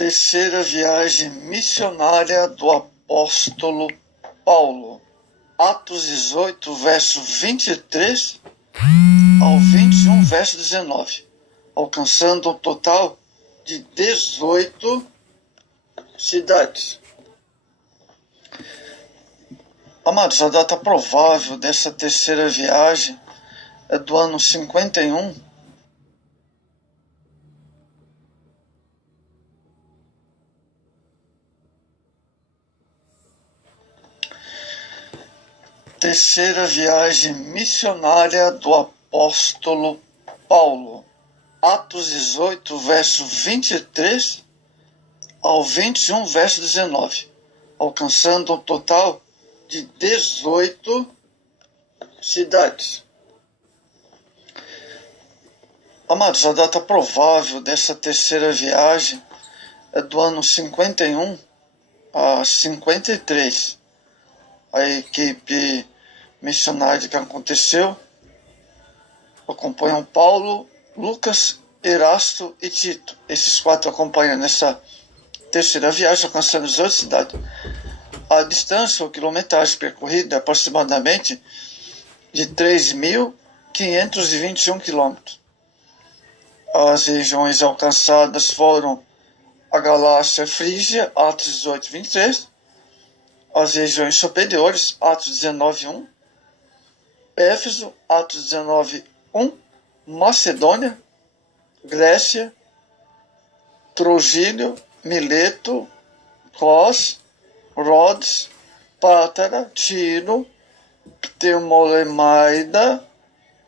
Terceira viagem missionária do apóstolo Paulo. Atos 18, verso 23 ao 21, verso 19. Alcançando um total de 18 cidades. Amados, a data provável dessa terceira viagem é do ano 51. Terceira viagem missionária do apóstolo Paulo. Atos 18, verso 23 ao 21, verso 19. Alcançando um total de 18 cidades. Amados, a data provável dessa terceira viagem é do ano 51 a 53. A equipe missionária que aconteceu acompanham Paulo, Lucas, Erasto e Tito. Esses quatro acompanham nessa terceira viagem, alcançando 18 cidades. A distância ou quilometragem percorrida é aproximadamente de 3.521 quilômetros. As regiões alcançadas foram a Galácia Frígia, Atos 18, 23, as regiões superiores, Atos 19, 1, Éfeso, Atos 19, 1, Macedônia, Grécia, Trogílio, Mileto, Cós, Rhodes, Pátara, Tiro, Ptolemaida,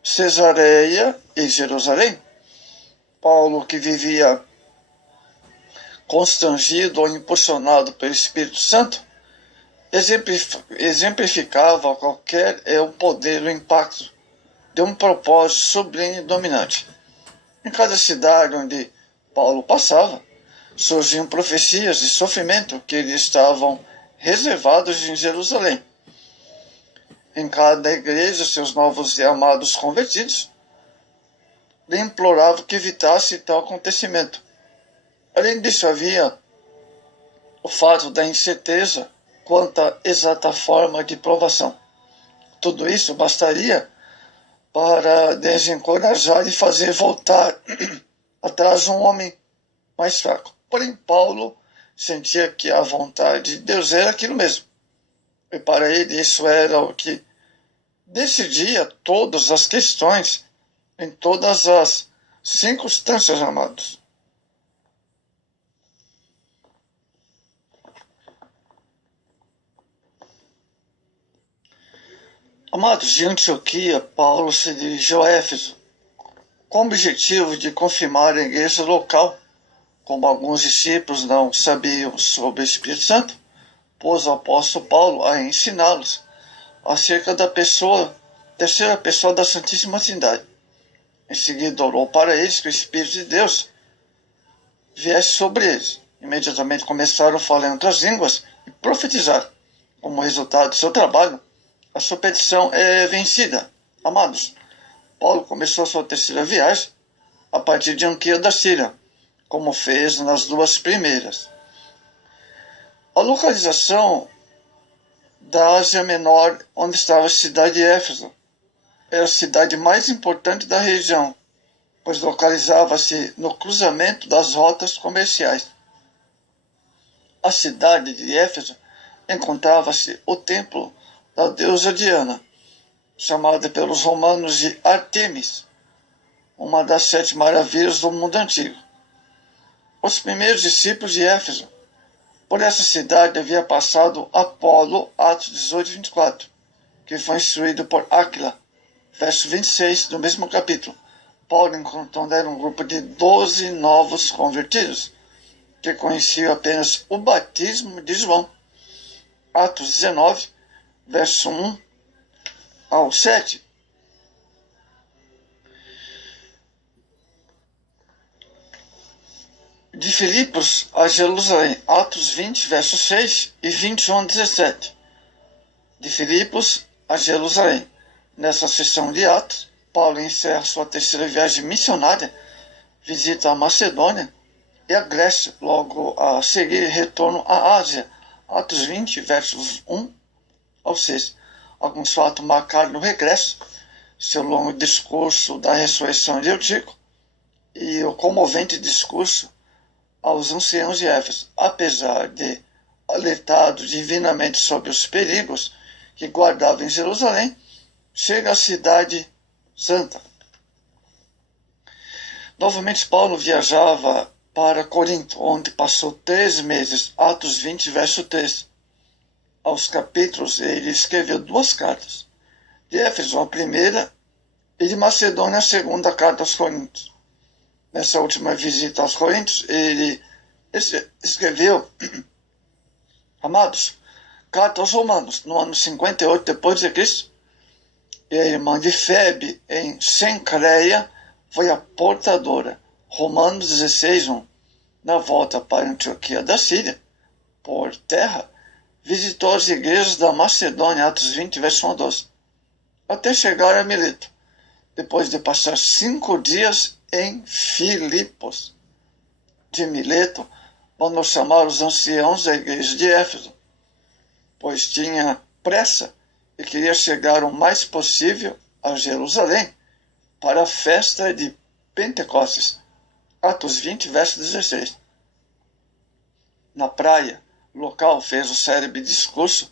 Cesareia e Jerusalém. Paulo, que vivia constrangido ou impulsionado pelo Espírito Santo, exemplificava o poder, o impacto de um propósito sublime e dominante. Em cada cidade onde Paulo passava, surgiam profecias de sofrimento que lhe estavam reservados em Jerusalém. Em cada igreja, seus novos e amados convertidos lhe imploravam que evitasse tal acontecimento. Além disso, havia o fato da incerteza quanto à exata forma de provação. Tudo isso bastaria para desencorajar e fazer voltar atrás um homem mais fraco. Porém, Paulo sentia que a vontade de Deus era aquilo mesmo. E para ele isso era o que decidia todas as questões em todas as circunstâncias, amados. Amados, de Antioquia, Paulo se dirigiu a Éfeso com o objetivo de confirmar a igreja local. Como alguns discípulos não sabiam sobre o Espírito Santo, pôs o apóstolo Paulo a ensiná-los acerca da terceira pessoa da Santíssima Trindade. Em seguida, orou para eles que o Espírito de Deus viesse sobre eles. Imediatamente começaram a falar em outras línguas e profetizar. Como resultado do seu trabalho, a sua petição é vencida. Amados, Paulo começou a sua terceira viagem a partir de Antioquia da Síria, como fez nas duas primeiras. A localização da Ásia Menor, onde estava a cidade de Éfeso, era a cidade mais importante da região, pois localizava-se no cruzamento das rotas comerciais. A cidade de Éfeso encontrava-se o templo da deusa Diana, chamada pelos romanos de Artemis, uma das 7 maravilhas do mundo antigo. Os primeiros discípulos de Éfeso, por essa cidade havia passado Apolo, Atos 18, 24, que foi instruído por Áquila, verso 26 do mesmo capítulo. Paulo encontrou um grupo de 12 novos convertidos, que conheciam apenas o batismo de João. Atos 19, verso 1 ao 7. De Filipos a Jerusalém, Atos 20, verso 6 e 21 a 17. De Filipos a Jerusalém. Nessa sessão de Atos, Paulo encerra sua terceira viagem missionária, visita a Macedônia e a Grécia. Logo a seguir, retorno à Ásia. Atos 20, versos 1 ao 6. Alguns fatos marcaram o regresso, seu longo discurso da ressurreição de Eutico e o comovente discurso aos anciãos de Éfeso. Apesar de alertado divinamente sobre os perigos que guardava em Jerusalém, chega à cidade santa. Novamente Paulo viajava para Corinto, onde passou 3 meses. Atos 20, verso 3. Aos capítulos, ele escreveu 2 cartas. De Éfeso, a primeira, e de Macedônia, a segunda carta aos Coríntios. Nessa última visita aos Coríntios, ele escreveu, amados, carta aos Romanos, no ano 58 depois de Cristo, e a irmã de Febe, em Cencreia, foi a portadora. Romanos 16, 1. Na volta para Antioquia da Síria, por terra, visitou as igrejas da Macedônia, Atos 20, verso 1 a 12, até chegar a Mileto, depois de passar 5 dias em Filipos. De Mileto, mandou chamar os anciãos da igreja de Éfeso, pois tinha pressa e queria chegar o mais possível a Jerusalém para a festa de Pentecostes. Atos 20, verso 16. Na praia local fez o célebre discurso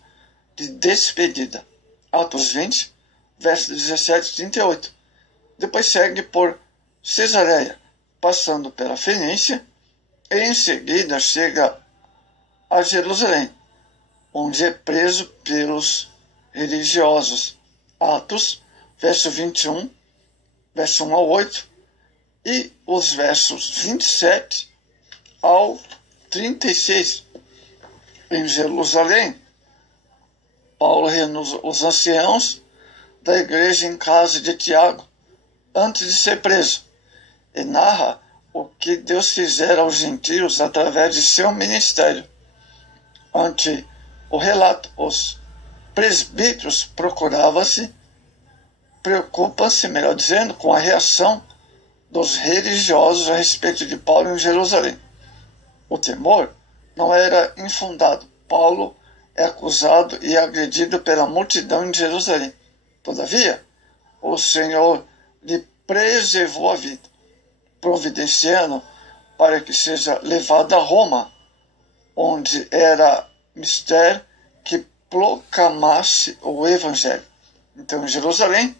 de despedida. Atos 20, verso 17 e 38. Depois segue por Cesareia, passando pela Fenícia, e em seguida chega a Jerusalém, onde é preso pelos religiosos. Atos, verso 21, verso 1 ao 8, e os versos 27 ao 36. Em Jerusalém, Paulo reúne os anciãos da igreja em casa de Tiago, antes de ser preso, e narra o que Deus fizera aos gentios através de seu ministério. Ante o relato, os presbíteros preocupam-se, melhor dizendo, com a reação dos religiosos a respeito de Paulo em Jerusalém. O temor não era infundado. Paulo é acusado e agredido pela multidão em Jerusalém. Todavia, o Senhor lhe preservou a vida, providenciando para que seja levado a Roma, onde era mister que proclamasse o Evangelho. Então, em Jerusalém,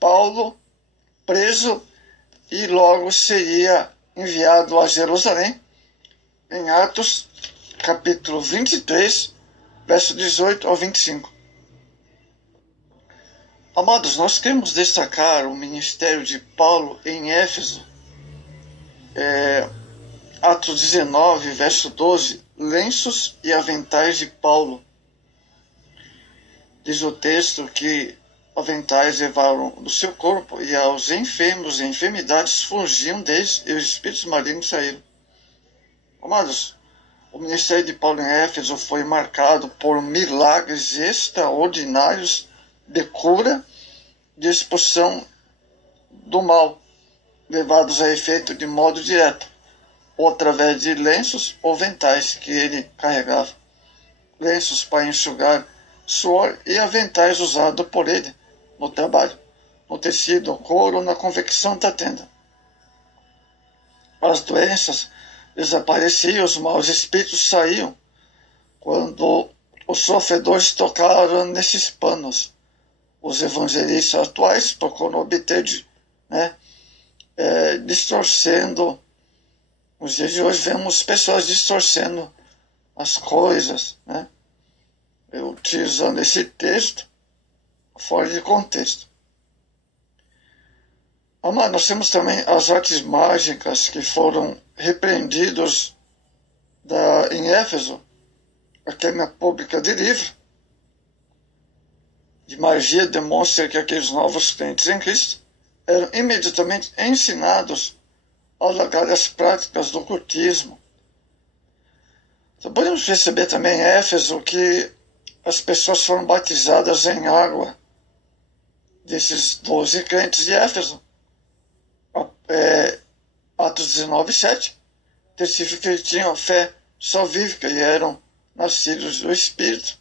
Paulo preso e logo seria enviado a Jerusalém, em Atos, capítulo 23, verso 18 ao 25. Amados, nós queremos destacar o ministério de Paulo em Éfeso. Atos 19, verso 12, lenços e aventais de Paulo. Diz o texto que aventais levaram do seu corpo, e aos enfermos e enfermidades fugiam deles, e os espíritos malignos saíram. Amados, o ministério de Paulo em Éfeso foi marcado por milagres extraordinários de cura, de expulsão do mal, levados a efeito de modo direto, ou através de lenços ou ventais que ele carregava. Lenços para enxugar suor e aventais usados por ele no trabalho, no tecido, no couro, na confecção da tenda. As doenças desapareciam, os maus espíritos saíam quando os sofredores tocaram nesses panos. Os evangelistas atuais procuram obter, distorcendo. Nos dias de hoje vemos pessoas distorcendo as coisas, utilizando esse texto fora de contexto. Mas nós temos também as artes mágicas que foram repreendidas em Éfeso, a queima pública de livro de magia demonstra que aqueles novos crentes em Cristo eram imediatamente ensinados a largar as práticas do ocultismo. Então, podemos perceber também em Éfeso que as pessoas foram batizadas em água, desses 12 crentes de Éfeso. Atos 19, 7. testifica que tinham fé salvífica e eram nascidos do Espírito.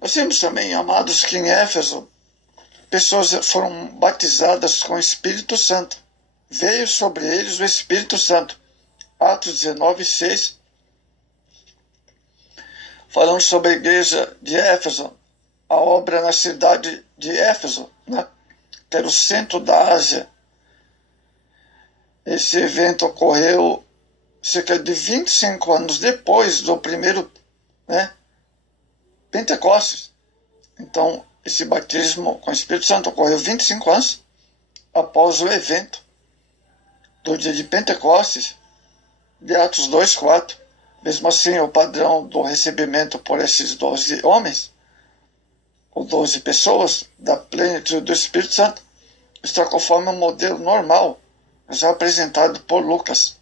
Nós temos também, amados, que em Éfeso, pessoas foram batizadas com o Espírito Santo. Veio sobre eles o Espírito Santo. Atos 19, 6. Falando sobre a igreja de Éfeso, a obra na cidade de Éfeso, né, que era o centro da Ásia. Esse evento ocorreu cerca de 25 anos depois do primeiro, né, Pentecostes. Então, esse batismo com o Espírito Santo ocorreu 25 anos após o evento do dia de Pentecostes, de Atos 2, 4. Mesmo assim, o padrão do recebimento por esses 12 homens, ou 12 pessoas, da plenitude do Espírito Santo, está conforme o modelo normal, já apresentado por Lucas,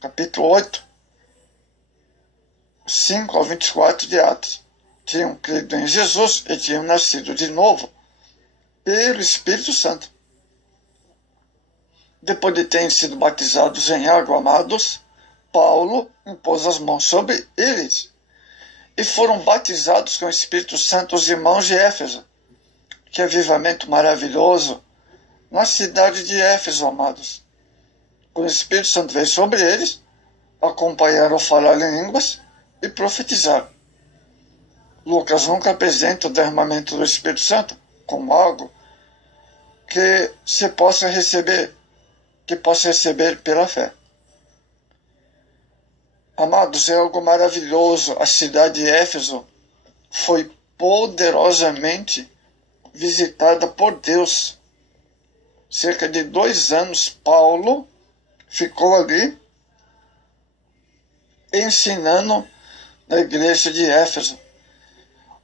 capítulo 8, 5 ao 24 de Atos. Tinham crido em Jesus e tinham nascido de novo pelo Espírito Santo. Depois de terem sido batizados em água, amados, Paulo impôs as mãos sobre eles e foram batizados com o Espírito Santo os irmãos de Éfeso. Que avivamento maravilhoso na cidade de Éfeso, amados. Quando o Espírito Santo veio sobre eles, acompanharam falar em línguas e profetizar. Lucas nunca apresenta o derramamento do Espírito Santo como algo que se possa receber, pela fé. Amados, é algo maravilhoso. A cidade de Éfeso foi poderosamente visitada por Deus. Cerca de 2 anos, Paulo ficou ali ensinando na igreja de Éfeso.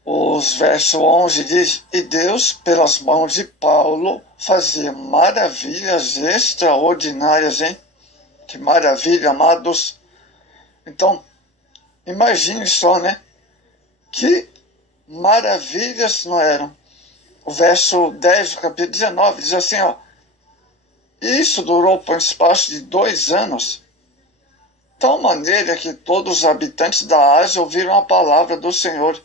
Os versos 11 diz: E Deus, pelas mãos de Paulo, fazia maravilhas extraordinárias, hein? Que maravilha, amados! Então, imagine só, né? Que maravilhas não eram. O verso 10 do capítulo 19 diz assim, ó: Isso durou por um espaço de 2 anos, tal maneira que todos os habitantes da Ásia ouviram a palavra do Senhor.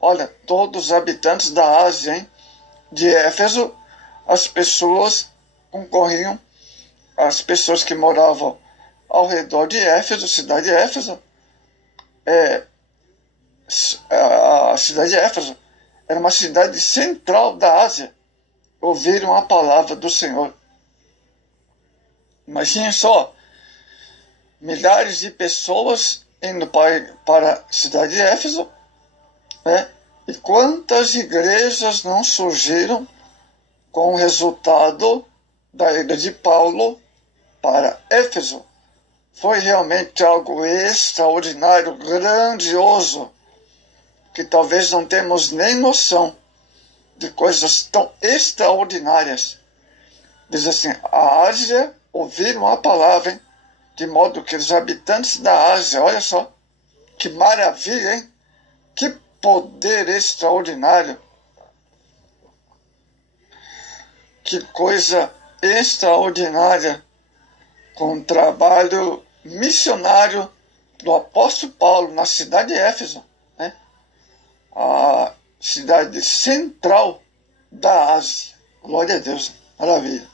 Olha, todos os habitantes da Ásia, hein? De Éfeso, as pessoas concorriam, as pessoas que moravam ao redor de Éfeso, cidade de Éfeso, a cidade de Éfeso era uma cidade central da Ásia, ouviram a palavra do Senhor. Imagine só, milhares de pessoas indo para a cidade de Éfeso, né? E quantas igrejas não surgiram com o resultado da ida de Paulo para Éfeso. Foi realmente algo extraordinário, grandioso, que talvez não temos nem noção de coisas tão extraordinárias. Diz assim, a Ásia ouviram a palavra, hein? De modo que os habitantes da Ásia, olha só, que maravilha, hein? Que poder extraordinário. Que coisa extraordinária, com o trabalho missionário do apóstolo Paulo na cidade de Éfeso, né? A cidade central da Ásia. Glória a Deus, maravilha.